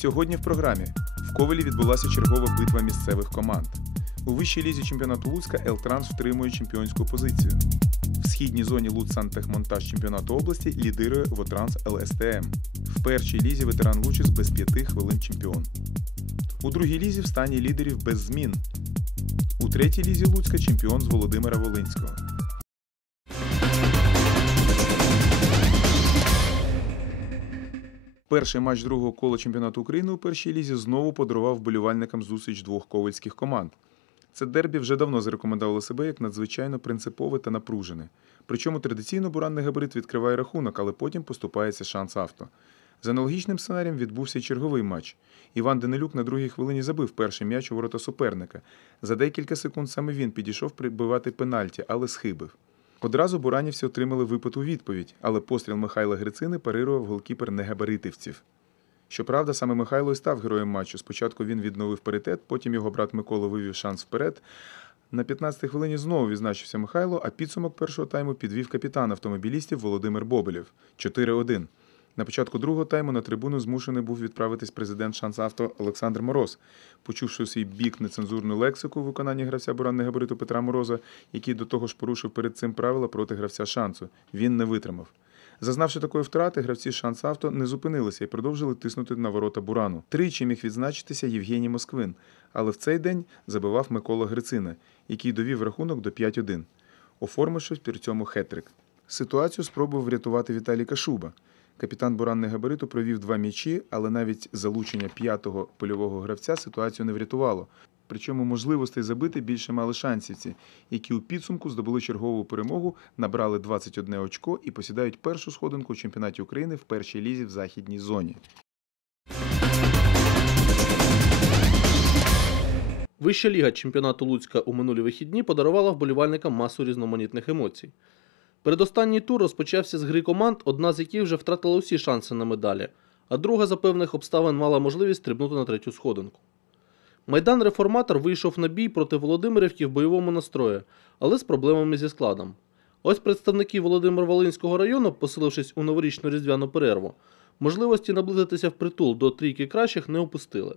Сьогодні в програмі в Ковелі відбулася чергова битва місцевих команд. У вищій лізі чемпіонату Луцька Елтранс втримує чемпіонську позицію. В східній зоні Луц Сантехмонтаж чемпіонату області лідирує Вотранс ЛСТМ. В першій лізі ветеран Лучис без п'яти хвилин чемпіон. У другій лізі в стані лідерів без змін. У третій лізі Луцька чемпіон з Володимира Волинського. Перший матч другого кола чемпіонату України у першій лізі знову подарував вболівальникам зустріч двох ковальських команд. Це дербі вже давно зарекомендувало себе як надзвичайно принципове та напружене. Причому традиційно буранний габарит відкриває рахунок, але потім поступається шанс авто. З аналогічним сценарієм відбувся й черговий матч. Іван Денилюк на другій хвилині забив перший м'яч у ворота суперника. За декілька секунд саме він підійшов прибивати пенальті, але схибив. Одразу буранівці отримали випад у відповідь, але постріл Михайла Грицини парирував голкіпер негабаритівців. Щоправда, саме Михайло і став героєм матчу. Спочатку він відновив паритет, потім його брат Микола вивів шанс вперед. На 15-й хвилині знову відзначився Михайло, а підсумок першого тайму підвів капітан автомобілістів Володимир Бобелів. 4-1. На початку другого тайму на трибуну змушений був відправитись президент шансавто Олександр Мороз, почувши у свій бік нецензурну лексику в виконанні гравця буранне габариту Петра Мороза, який до того ж порушив перед цим правила проти гравця шансу. Він не витримав. Зазнавши такої втрати, гравці шансавто не зупинилися і продовжили тиснути на ворота бурану. Тричі міг відзначитися Євгеній Москвин, але в цей день забивав Микола Грицина, який довів рахунок до 5-1, оформившись при цьому хетрик. Ситуацію спробував врятувати Віталій Кашуба. Капітан Буранний габариту провів два м'ячі, але навіть залучення п'ятого польового гравця ситуацію не врятувало. Причому можливостей забити більше мали шансівці, які у підсумку здобули чергову перемогу, набрали 21 очко і посідають першу сходинку у чемпіонаті України в першій лізі в західній зоні. Вища ліга чемпіонату Луцька у минулі вихідні подарувала вболівальникам масу різноманітних емоцій. Передостанній тур розпочався з гри команд, одна з яких вже втратила усі шанси на медалі, а друга за певних обставин мала можливість стрибнути на третю сходинку. Майдан реформатор вийшов на бій проти Володимирівки в бойовому настрої, але з проблемами зі складом. Ось представники Володимир Волинського району, посилившись у новорічну різдвяну перерву, можливості наблизитися в притул до трійки кращих не опустили.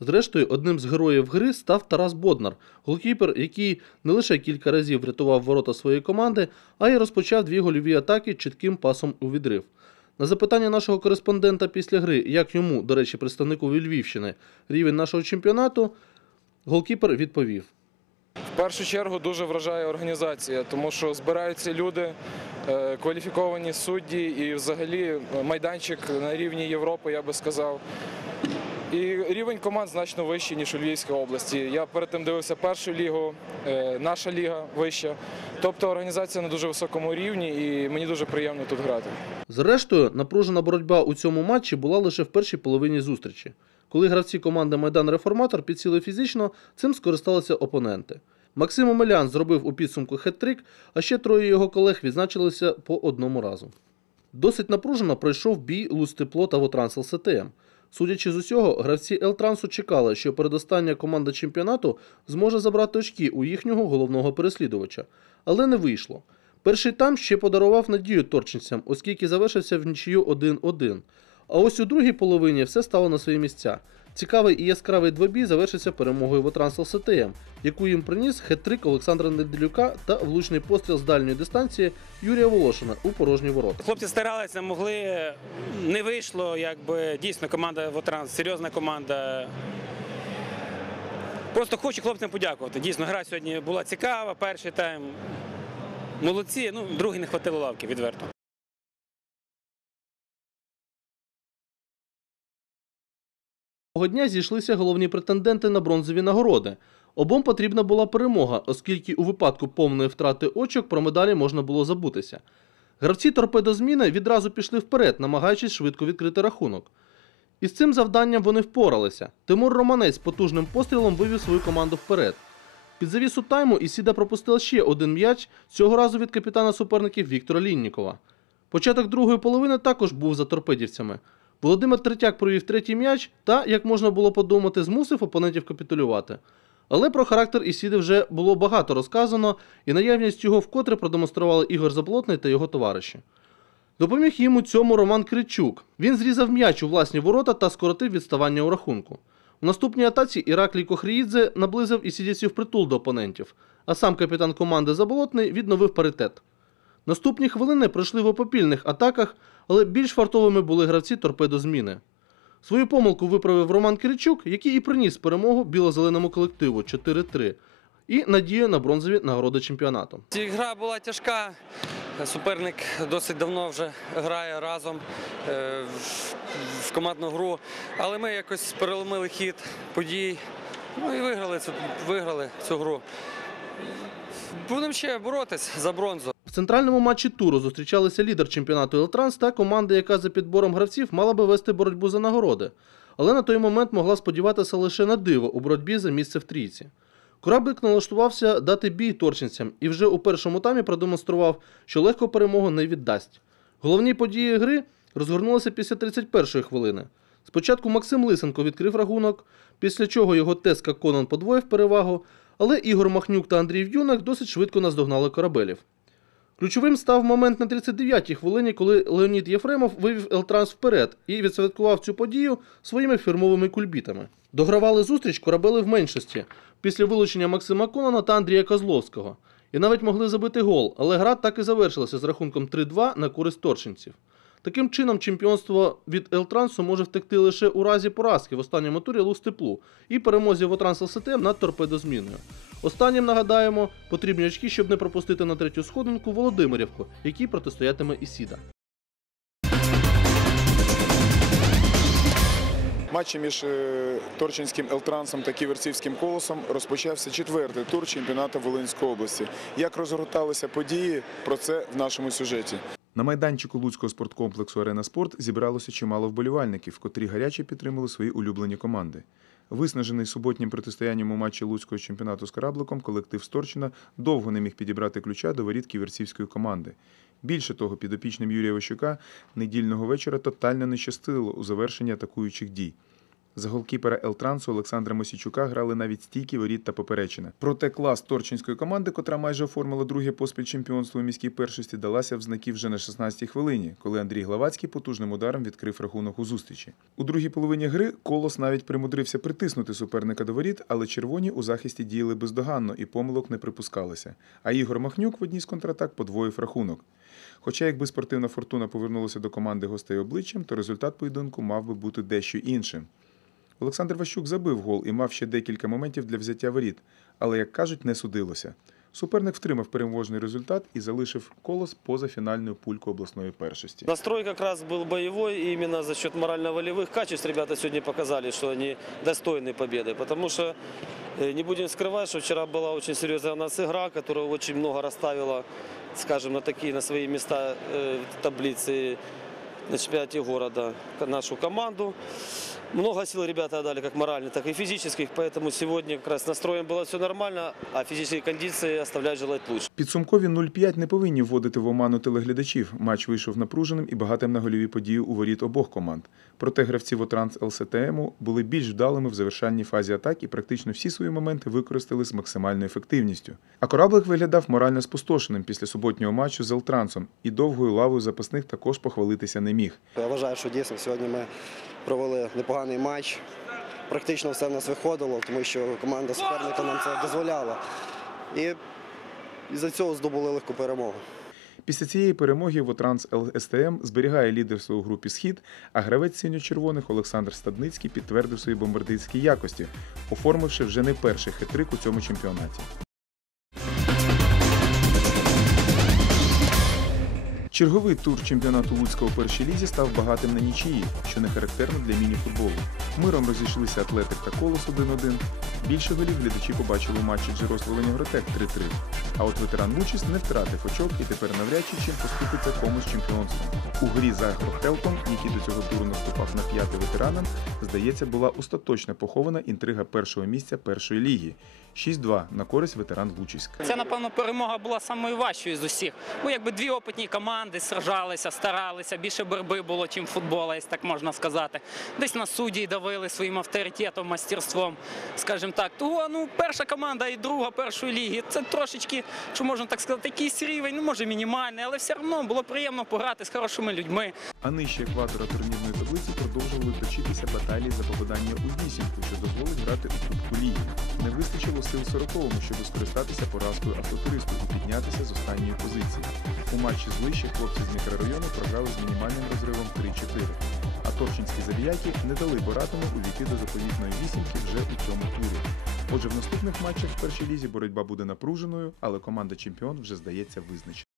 Зрештою, одним з героїв гри став Тарас Боднар, голкіпер, який не лише кілька разів врятував ворота своєї команди, а й розпочав дві гольові атаки чітким пасом у відрив. На запитання нашого кореспондента після гри, як йому, до речі, представнику Львівщини, рівень нашого чемпіонату, голкіпер відповів. В першу чергу дуже вражає організація, тому що збираються люди, е, кваліфіковані судді, і взагалі майданчик на рівні Європи, я би сказав. І рівень команд значно вищий, ніж у Львівській області. Я перед тим дивився першу лігу, е, наша ліга вища. Тобто організація на дуже високому рівні, і мені дуже приємно тут грати. Зрештою, напружена боротьба у цьому матчі була лише в першій половині зустрічі. Коли гравці команди Майдан Реформатор підсіли фізично, цим скористалися опоненти. Максим Омелян зробив у підсумку хет-трик, а ще троє його колег відзначилися по одному разу. Досить напружено пройшов бій Луз Тепло та Вотрансел СТМ. Е Судячи з усього, гравці Елтрансу чекали, що передостання команда чемпіонату зможе забрати очки у їхнього головного переслідувача, але не вийшло. Перший там ще подарував надію торченцям, оскільки завершився в нічию 1-1. А ось у другій половині все стало на свої місця. Цікавий і яскравий двобій завершився перемогою в Вотранса СТМ, яку їм приніс хет-трик Олександра Неделюка та влучний постріл з дальньої дистанції Юрія Волошина у порожній ворота. Хлопці старалися, могли не вийшло. Якби дійсно команда в отранс, серйозна команда. Просто хочу хлопцям подякувати. Дійсно, гра сьогодні була цікава. Перший тайм молодці. Ну другий не хватило лавки відверто. Того дня зійшлися головні претенденти на бронзові нагороди. Обом потрібна була перемога, оскільки у випадку повної втрати очок про медалі можна було забутися. Гравці торпедозміни відразу пішли вперед, намагаючись швидко відкрити рахунок. І з цим завданням вони впоралися. Тимур Романець потужним пострілом вивів свою команду вперед. Під завісу тайму Ісіда пропустила ще один м'яч, цього разу від капітана суперників Віктора Ліннікова. Початок другої половини також був за торпедівцями. Володимир Третяк провів третій м'яч та, як можна було подумати, змусив опонентів капітулювати. Але про характер Ісіди вже було багато розказано, і наявність його вкотре продемонстрували Ігор Заболотний та його товариші. Допоміг їм у цьому Роман Кричук. Він зрізав м'яч у власні ворота та скоротив відставання у рахунку. У наступній атаці Іраклій Кохріїдзе наблизив і сідівців притул до опонентів, а сам капітан команди Заболотний відновив паритет. Наступні хвилини пройшли в опопільних атаках, але більш фартовими були гравці торпедозміни. Свою помилку виправив Роман Киричук, який і приніс перемогу біло-зеленому колективу 4-3 і надію на бронзові нагороди чемпіонату. Ця гра була тяжка. Суперник досить давно вже грає разом е, в командну гру, але ми якось переломили хід подій. Ну і виграли цю виграли цю гру. Будемо ще боротись за бронзу. В центральному матчі туру зустрічалися лідер чемпіонату Елтранс та команда, яка за підбором гравців мала би вести боротьбу за нагороди, але на той момент могла сподіватися лише на диво у боротьбі за місце в трійці. Кораблик налаштувався дати бій торчинцям і вже у першому таймі продемонстрував, що легко перемогу не віддасть. Головні події гри розгорнулися після 31-ї хвилини. Спочатку Максим Лисенко відкрив рахунок, після чого його Теска Конан подвоїв перевагу, але Ігор Махнюк та Андрій В'юнак досить швидко наздогнали корабелів. Ключовим став момент на 39-й хвилині, коли Леонід Єфремов вивів Елтранс вперед і відсвяткував цю подію своїми фірмовими кульбітами. Догравали зустріч корабели в меншості після вилучення Максима Конона та Андрія Козловського. І навіть могли забити гол, але гра так і завершилася з рахунком 3-2 на користь торчинців. Таким чином, чемпіонство від Елтрансу може втекти лише у разі поразки в останньому турі Луз Теплу і перемозі в Отранс ЛСТ над торпедозміною. Останнім нагадаємо потрібні очки, щоб не пропустити на третю сходинку Володимирівку, який протистоятиме Ісіда. Матчі між е, Торчинським Елтрансом та Ківерцівським колосом розпочався четвертий тур чемпіонату Волинської області. Як розгорталися події, про це в нашому сюжеті. На майданчику Луцького спорткомплексу Арена Спорт зібралося чимало вболівальників, котрі гаряче підтримали свої улюблені команди. Виснажений суботнім протистоянням у матчі Луцького чемпіонату з корабликом колектив Сторчина довго не міг підібрати ключа до воріт ківерцівської команди. Більше того, підопічним Юрія Ващука недільного вечора тотально не щастило у завершенні атакуючих дій. За голкіпера Елтрансу Олександра Мосічука грали навіть стійкі воріт та поперечини. Проте клас Торчинської команди, котра майже оформила друге поспіль чемпіонство у міській першості, далася в знаків вже на 16-й хвилині, коли Андрій Главацький потужним ударом відкрив рахунок у зустрічі. У другій половині гри колос навіть примудрився притиснути суперника до воріт, але червоні у захисті діяли бездоганно і помилок не припускалися. А Ігор Махнюк в одній з контратак подвоїв рахунок. Хоча, якби спортивна фортуна повернулася до команди гостей обличчям, то результат поєдинку мав би бути дещо іншим. Олександр Ващук забив гол і мав ще декілька моментів для взяття воріт, але, як кажуть, не судилося. Суперник втримав переможний результат і залишив колос поза фінальною пулькою обласної першості. Настрой как раз был боевой, и именно за счет морально-волевых качеств ребята сегодня показали, что они достойны победы. Потому что, э, не будем скрывать, что вчера была очень серьезная у нас игра, которая очень много расставила, скажем, на такие, на свои места э, в таблице на чемпионате города нашу команду. Много сил ребята отдали, как моральных, так и физических, поэтому сегодня как раз с настроем было все нормально, а физические кондиции оставляют желать лучше. Підсумкові 0-5 не повинні вводити в оману телеглядачів. Матч вийшов напруженим і багатим на гольові події у воріт обох команд. Проте гравці Вотранс ЛСТМу були більш вдалими в завершальній фазі атак і практично всі свої моменти використали з максимальною ефективністю. А кораблик виглядав морально спустошеним після суботнього матчу з Елтрансом і довгою лавою запасних також похвалитися не міг. Я вважаю, що дійсно сьогодні ми провели непоганий матч. Практично все в нас виходило, тому що команда суперника нам це дозволяла. І за цього здобули легку перемогу. Після цієї перемоги Вотранс ЛСТМ зберігає лідерство у групі Схід, а гравець синьо-червоних Олександр Стадницький підтвердив свої бомбардирські якості, оформивши вже не перший хитрик у цьому чемпіонаті. Черговий тур чемпіонату Луцького першій лізі став багатим на нічиї, що не характерно для міні-футболу. Миром розійшлися Атлетик та Колос 1-1. Більше голів глядачі побачили у матчі Джеросла Ленігротек 3-3. А от ветеран Лучіс не втратив очок і тепер навряд чи чим поступиться комусь чемпіонством. У грі за Агрохелком, який до цього туру наступав на п'яти ветеранам, здається, була остаточно похована інтрига першого місця першої ліги. 6-2 на користь ветеран Лучиськ. Це напевно перемога була найважчою з усіх. Бо ну, якби дві опитні команди сражалися, старалися більше борби було, ніж футбола, якщо так можна сказати. Десь на судді давили своїм авторитетом, мастерством, скажімо так. Того ну перша команда і друга першої ліги. Це трошечки, що можна так сказати, якийсь рівень, ну може мінімальний, але все одно було приємно пограти з хорошими людьми. А нижче екватора турнірної баталії за попадання у вісімку, що дозволить грати у Кубку ліги. Не вистачило сил сороковому, щоб скористатися поразкою автотуристу і піднятися з останньої позиції. У матчі з лище хлопці з мікрорайону програли з мінімальним розривом 3-4. А Торчинські забіяки не дали Боратому увійти до заповітної вісімки вже у цьому турі. Отже, в наступних матчах в першій лізі боротьба буде напруженою, але команда чемпіон вже здається визначена.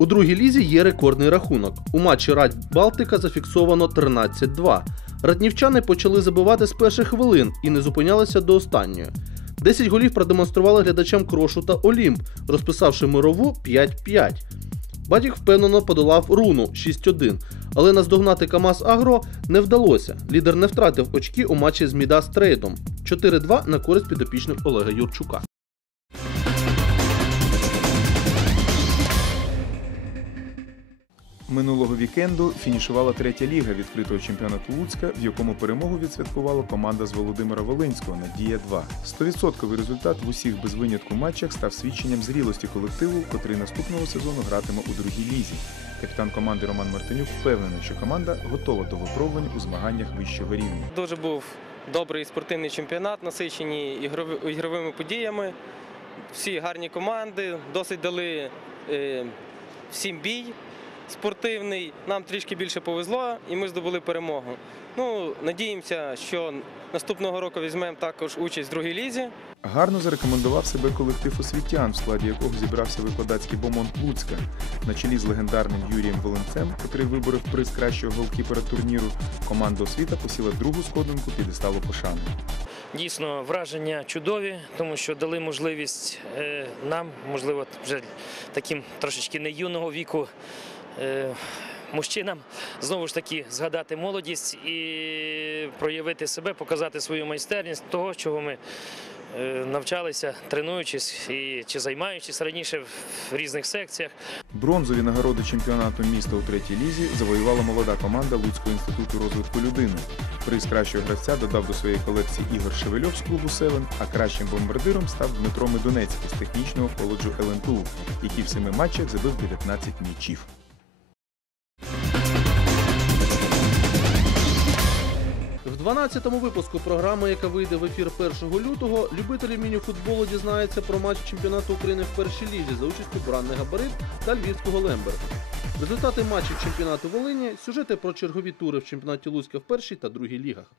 У другій лізі є рекордний рахунок. У матчі Радь Балтика зафіксовано 13-2. Раднівчани почали забивати з перших хвилин і не зупинялися до останньої. 10 голів продемонстрували глядачам Крошу та Олімп, розписавши мирову 5-5. Батік впевнено подолав руну 6-1, але наздогнати Камаз Агро не вдалося. Лідер не втратив очки у матчі з Мідас Трейдом 4-2 на користь підопічних Олега Юрчука. Минулого вікенду фінішувала третя ліга відкритого чемпіонату Луцька, в якому перемогу відсвяткувала команда з Володимира Волинського Надія 2 Стовідсотковий результат в усіх без винятку матчах став свідченням зрілості колективу, котрий наступного сезону гратиме у другій лізі. Капітан команди Роман Мартинюк впевнений, що команда готова до випробувань у змаганнях вищого рівня. Дуже був добрий спортивний чемпіонат, насичені ігровими подіями. Всі гарні команди, досить дали е, всім бій спортивний. Нам трішки більше повезло, і ми здобули перемогу. Ну, надіємося, що наступного року візьмемо також участь в другій лізі. Гарно зарекомендував себе колектив освітян, в складі якого зібрався викладацький бомонд Луцька. На чолі з легендарним Юрієм Волинцем, котрий виборив приз кращого голкіпера турніру, команда освіта посіла другу сходинку істалу пошани. Дійсно, враження чудові, тому що дали можливість е, нам, можливо, вже таким трошечки не юного віку Е, мужчинам знову ж таки згадати молодість і проявити себе, показати свою майстерність того, чого ми. Е, навчалися, тренуючись і чи займаючись раніше в різних секціях. Бронзові нагороди чемпіонату міста у третій лізі завоювала молода команда Луцького інституту розвитку людини. Приз кращого гравця додав до своєї колекції Ігор Шевельов з клубу Севен, а кращим бомбардиром став Дмитро Медонецький з технічного коледжу ЛНТУ, який в семи матчах забив 19 м'ячів. В 12-му випуску програми, яка вийде в ефір 1 лютого, любителі мініфутболу дізнаються про матч чемпіонату України в першій лізі за участю Бранний Габарит та Львівського Лемберта. Результати матчів чемпіонату Волині, сюжети про чергові тури в чемпіонаті Луцька в першій та другій лігах.